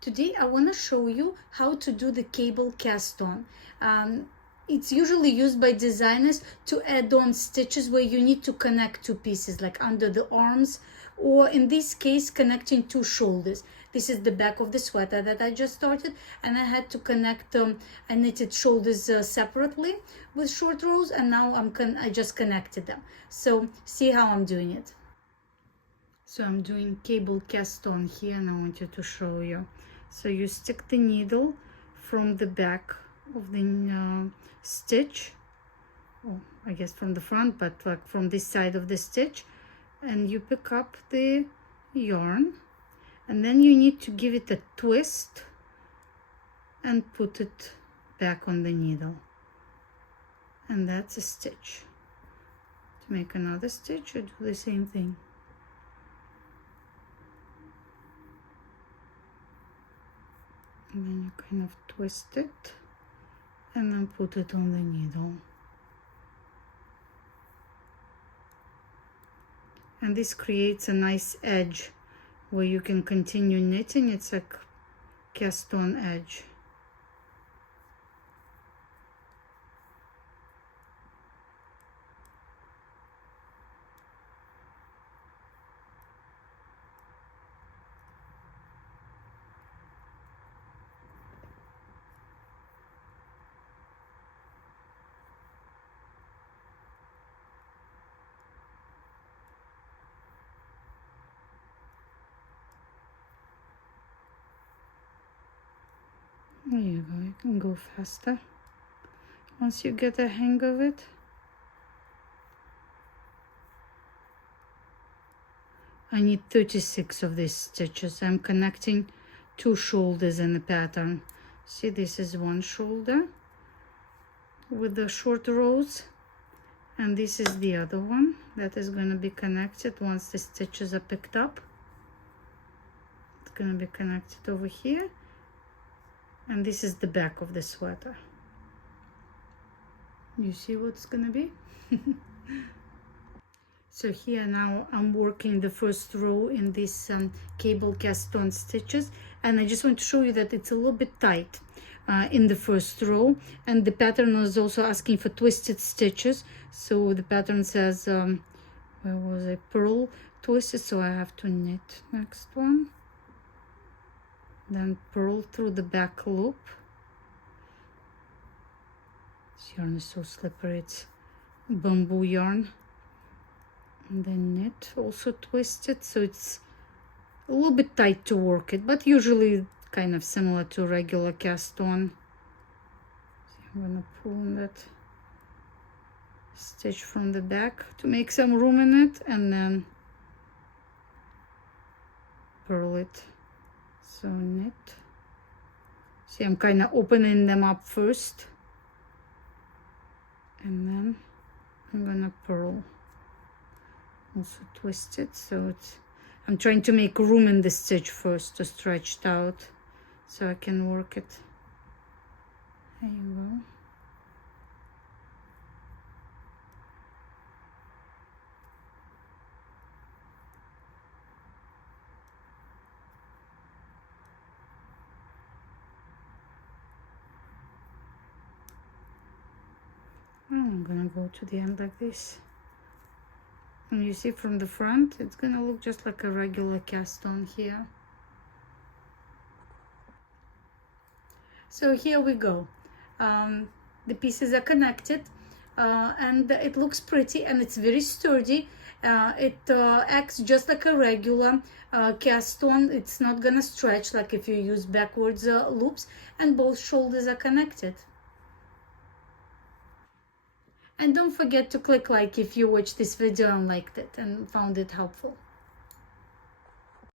Today I want to show you how to do the cable cast on. It's usually used by designers to add on stitches where you need to connect two pieces, like under the arms, or in this case connecting two shoulders. This is the back of the sweater that I just started, and I had to connect I knitted shoulders separately with short rows, and now I just connected them. So see how I'm doing it. So I'm doing cable cast on here, and I wanted to show you. So you stick the needle from the back of the stitch, oh, I guess from the front, but like from this side of the stitch, and you pick up the yarn, and then you need to give it a twist and put it back on the needle, and that's a stitch. To make another stitch, you do the same thing. And then you kind of twist it and then put it on the needle. And this creates a nice edge where you can continue knitting. It's like cast on edge. There you go, you can go faster once you get the hang of it. I need 36 of these stitches. I'm connecting two shoulders in the pattern. See, this is one shoulder with the short rows, and this is the other one that is going to be connected once the stitches are picked up. It's going to be connected over here. And this is the back of the sweater. You see what it's gonna be? So here now I'm working the first row in this cable cast on stitches, and I just want to show you that it's a little bit tight in the first row, and the pattern is also asking for twisted stitches. So the pattern says where was it, purl twisted, so I have to knit next one, then purl through the back loop. This yarn is so slippery, it's bamboo yarn. And then knit, also twisted, so it's a little bit tight to work it, but usually kind of similar to regular cast on. So I'm gonna pull on that stitch from the back to make some room in it, and then purl it. So knit. See, I'm kind of opening them up first, and then I'm gonna purl. Also twist it, so it's, I'm trying to make room in the stitch first to stretch it out so I can work it. There you go. I'm gonna go to the end like this, and you see from the front it's gonna look just like a regular cast on here. So here we go. The pieces are connected, and it looks pretty, and it's very sturdy. It acts just like a regular cast on. It's not gonna stretch like if you use backwards loops, and both shoulders are connected. And don't forget to click like if you watched this video and liked it and found it helpful.